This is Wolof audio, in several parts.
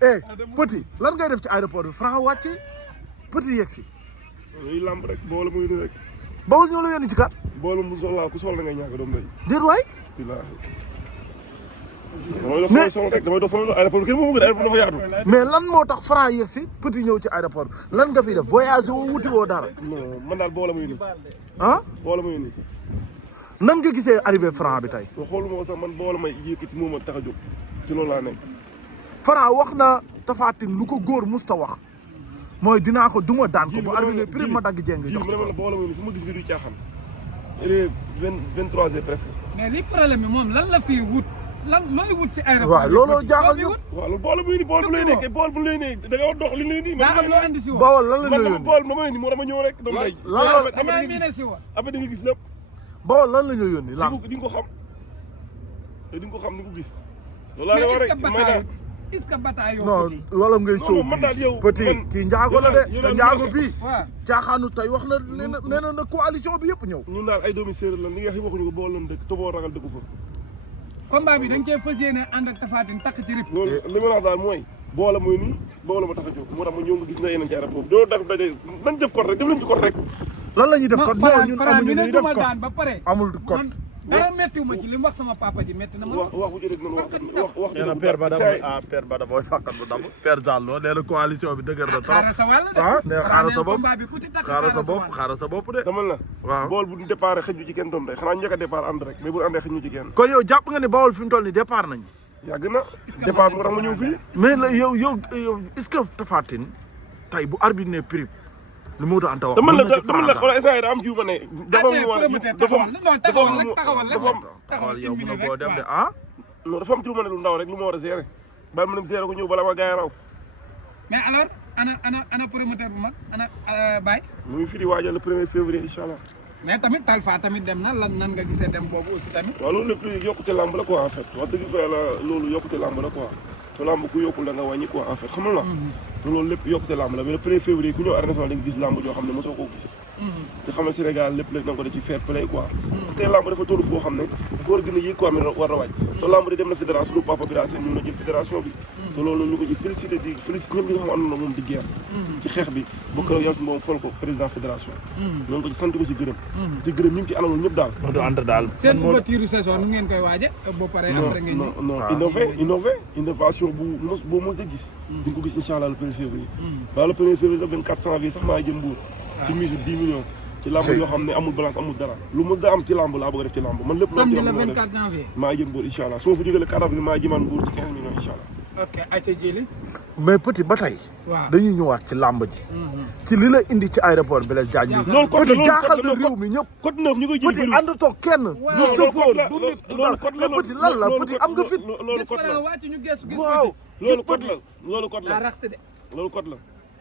Petit lan ngay def ci aéroport bi Franc wàcce Petit yegg si. yooyu lamb rek boole muy ni rek. Bawol ñoo la yónni ci kat. boole mu soxlaa ku soxla ngay ñàkk doom day. déet waay. damay doon rek damay doon sama aéroport kenn moo bëgg aéroport dafa yaatu. mais lan moo tax Franc yegg si Petit ñëw ci aéroport bi lan nga fi def voyage woo wuti woo dara. non man daal boole muy ni. ah. boole muy ni. nan nga gisee arrivé Franc bi tey. soo xooluma ko sax man boole may yëkkati moom a tax a jóg ci loolu laa nekk. Franc wax na Tapha Tine lu ko góor musta wax mooy dinaa ko duma daan ko bu arbitre prix ma dagg jéng jox ko la boole muy ni fu ma gis fi du caaxaan. il est 23h presque. mais li problème bi moom lan la fii wut lan looy wut ci aéroport. waaw looloo jaaxal ñu. waaw loolu boole muy ni bool bu lay nekk bool bu lay nekk da nga war dox li lay nii. daa am loo andi si woon Bawol lan la man ñu dama yónni bool ma may ni moo dama ñëw rek. dama lay lan la damaa miine si woon. après di nga gis lépp. Bawol lan la ñu yónni lan. di nga ko xam te di nga ko xam ni ko gis. loolu laa lay wax rek may naa. est-ce que bataay yow non wala ngay sow Petit kii njaago la de te njaago bii caaxaanu tey wax na nee na coalition bi yëpp ñëw ñun daal ay doomi séeréer la li nga xam waxuñu ko bool lan dëkk te boo ragal dëkku fa combat bi da nga cee fas yéene ànd ak Tapha Tine takk ci rib loolu li ma wax daal mooy boola mooy nii boola ma tax a jóg moo tax ma ñëw nga gis na yeneen ci aéroport doo def daje nañ def code rek def nañ ci code rek lan la ñuy def code non ñun amuñu ñuy def daan ba pare amul code dara méttiwu ma ci li mu wax sama papa ji métti na ma wax bu jëlee noonu wax nee na Père Bada Père Bada mooy fàqat bu dam Père Zallo nee na coalition bi dëgër na trop xaaral sa wàll de nee xaaral sa bopp combat bi ku ci takk xaaral sa bopp de damal na waaw bool bu départ xëju ci kenn doom day xanaa njëkk a départ ànd rek mais bu àndee xëju ci kenn kon yow jàpp nga ni Bawol fi mu toll ni départ nañ yàgg na départ moo tax ma ñëw fii mais la yow est-ce que Tapha Tine tey bu arbitre ne prix lu mu anta wax dama la xoolal essai da am jiw ma ne dafa yow mën a boo dem de ah non dafa am jiw ma ne lu ndaw rek lu ma war a gérer bal ma dem gérer ko ñëw bala ma gaay raw mais alors ana promoteur bu mag ana Baye mu ngi fi di waajal le 1er février incha allah mais tamit Talfa tamit dem na lan nan nga gisee dem boobu aussi tamit waaw loolu lépp yokkute làmb la quoi en fait wax dëgg fa yàlla loolu yokkute làmb la quoi te làmb ku yokkul da nga wàññi quoi en fait xam nga la te loolu lépp yokkute làmb la mais le 1er février ku ñëw arène nationale da nga gis làmb joo xam ne mosoo koo gis te xam ne Sénégal lépp lépp da nga ko def ci fair play quoi parce que làmb dafa toll foo xam ne dafa war a gën a yéeg quoi mais war na wàcc te làmb di dem na fédération lu Papa Bira Sène ñu na jël fédération bi te loolu ñu ko ci félicité di félicité ñëpp ñi nga xam ne moom di guerre ci xeex bi ba keroog yàlla su moom fol ko président fédération ñoo ko ci sant ko ci gërëm ci gërëm ñi ngi ci anamul ñëpp daal moo du ànd daal seen ouverture saison nu ngeen koy waaje ba pare après ngeen non innovation boo mos a gis di nga ko gis incha allah le 1er février waaw le 1er février le 24 janvier sax maa jëm Mbour ci mise 10 millions ci lamb yoo xam ne amul balance amul dara lu mos da am ci lamb laa bëgg a def ci lamb man lépp samedi le 24 janvier maa jëm Mbour incha allah su ma fa jógee le 4 avril maa jëmaan Mbour ci 15 millions incha allah ok ayca jëli mais Petit ba tey dañuy ñëwaat ci lamb ji ci li la indi ci aéroport bi la jaaj bi loolu Petit jaaxal na réew mi ñëpp code 9 ñu koy jël Petit ànd toog kenn du chauffeur du nit du dara mais Petit lan la Petit am nga fit loolu code la wàcc ñu gis waaw loolu code la loolu code la rax de loolu code la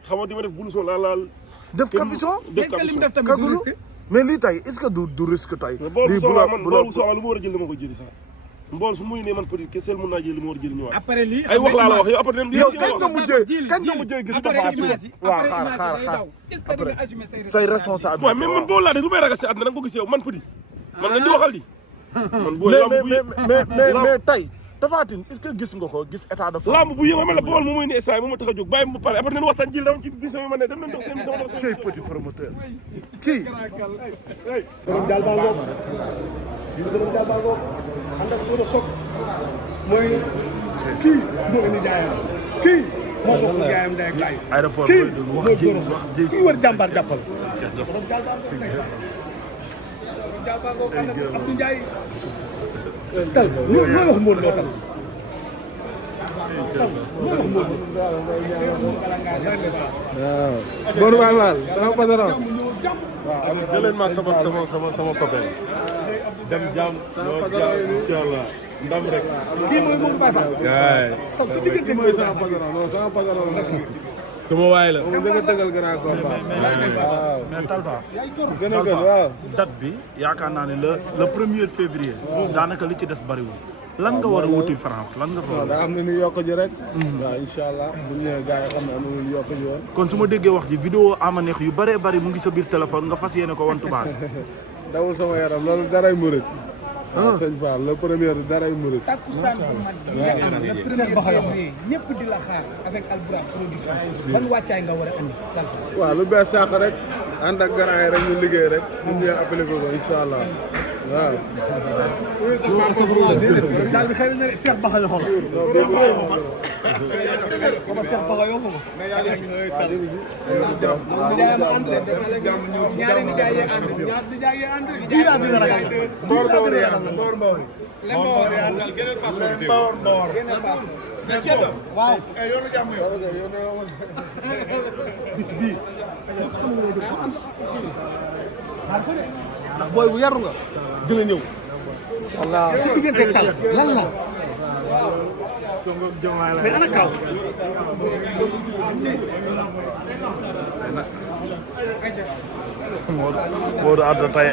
xamoo di ma def blouson laal def capuchon est-ce que lim def tamit du risque mais lii tey est-ce que du risque tey lii bu la man bool soxla lu ma war a jël dama ko jëli sax mbool su muy ne man Petit kese mën naa jël li ma war a jël ñëwaat après lii ay wax laa la wax yow après dem yow kañ nga mujjee gis Tapha Tine waaw xaar est-ce que dina assumer say responsabilité waaw mais man boo laatee lu may ragal si àdduna da nga ko gis yow man Petit man nga di waxal di man boo mais tey Tapha Tine est-ce que gis nga ko gis état de forme lamb bu yëngu ma la bool moom mooy ne instant moom moo tax a jóg bàyyi ma pare après nañu waxtaan jël dama ci bis ma ne dem nañ dox seen cey Petit promoteur kii borom daal baa ngoog borom daal baa ngoog ànd ak wala soog mooy kii moo indi jaayam kii moo bokk jaayam day kaay aéroport kii wax mooy ji borom wax ji kii war jàmbaar jàppal borom daal baa ngoog borom daal baa ngoog ànd ak Abdou Ndiaye tal loo wax Modou Lo tal Bon Baal sama patron waaw jëleen maag sama copain dem jàmm incha allah ndam rek kii mooy Modou Baye Fall gaay tal sa diggante mooy sama patron non sama patron la sama waay la moom da nga dëggal grand combat waaw mais Talfa gën a gën waaw date bi yaakaar naa ne le 1er février daanaka li ci des bariwul lan nga war a wuti France lan nga fa war a daa am na ni yokk ji rek waaw incha allah bu ñëwee gars yi xam ne am na lu yokk ji woon kon su ma déggee wax ji vidéo ama neex yu bëree bëri mu ngi sa biir téléphone nga fas yéene ko wan tubaab dawul sama yaram loolu daray murit sëñ Fall le premier daray murid. takkusaan bu mag bi nga am le premier février ñëpp di la xaar avec Albourakh production ban wàccaay nga war a andi waaw lu bees sàq rek ànd ak garaay rek ñu liggéey rek ñu ñëw appliqué ko incha allah waaw. daal bi xëy na Cheikh Baxa yoo xam ne Cheikh Baxa yoo xam ñaari nijaay yee ànd ñaari nijaay yee ànd Mbawar Mbawar yàlla Mbawar Mbawar waaw yoonu jàmm yow bis bii ndax booy bu yaru nga dina ñëw inshallah sa diggante tal lan la mais ana kaw Modou ànd tey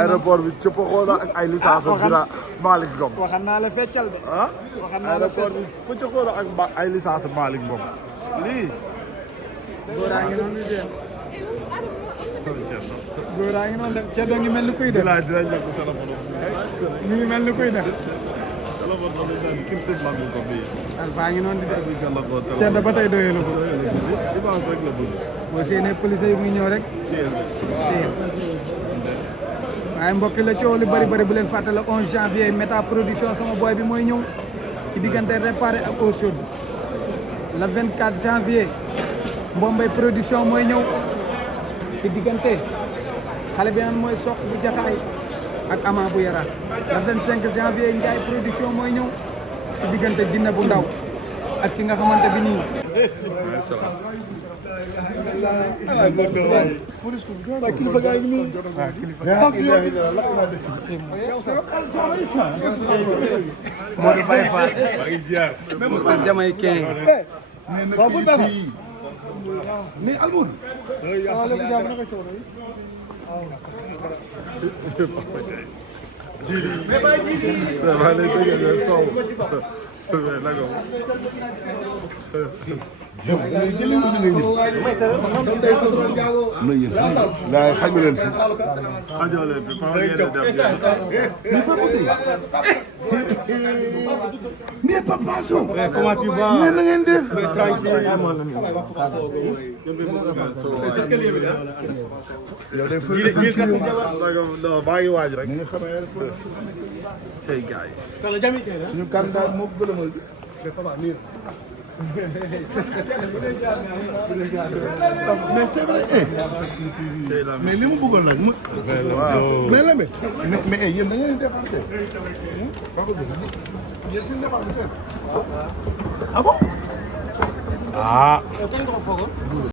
aéroport bi cëpp xoona ak ay licence bira Malick Ngom waxan naa la feccal de waxan naa la aéroport bi cëpp xoona ak ay licence Malick Ngom lii góoraa ngi noonu de góoraa ngi noonu de ceddo ngi mel ni kuy def dinañ nekk téléphone mi ngi mel ni kuy def téléphone Alpha ngi noonu di def ceddo ba tey doyelu ko boo seenee police yi mu ngi ñëw rek waaye mbokk la coow li bari bari bu leen fàtte le 11 janvier méta production sama boy bi mooy ñëw ci diggante réparé ak eau chaude le 24 janvier Mbombay production mooy ñëw ci diggante xale bi naan mooy soq bu jaxaay ak ama bu yara le 25 janvier Ndiaye production mooy ñëw ci diggante Jinne bu ndaw ak ki nga xamante bi nii kilifa gaa ngi nii Modou Baye Fall sa Jamaïcain mais Albouri laay xaju leen fi xajoo leen fi faaw ngeen mais Papa Sow comment tu vas mais na ngeen def yow de fa non maa ngi waaj rek say gars yi suñu candidat moo gën a mooy Papa nii mais c'est vrai mais li mu bëggoon nag mu mais la mais yéen da ngeen di départé ah bon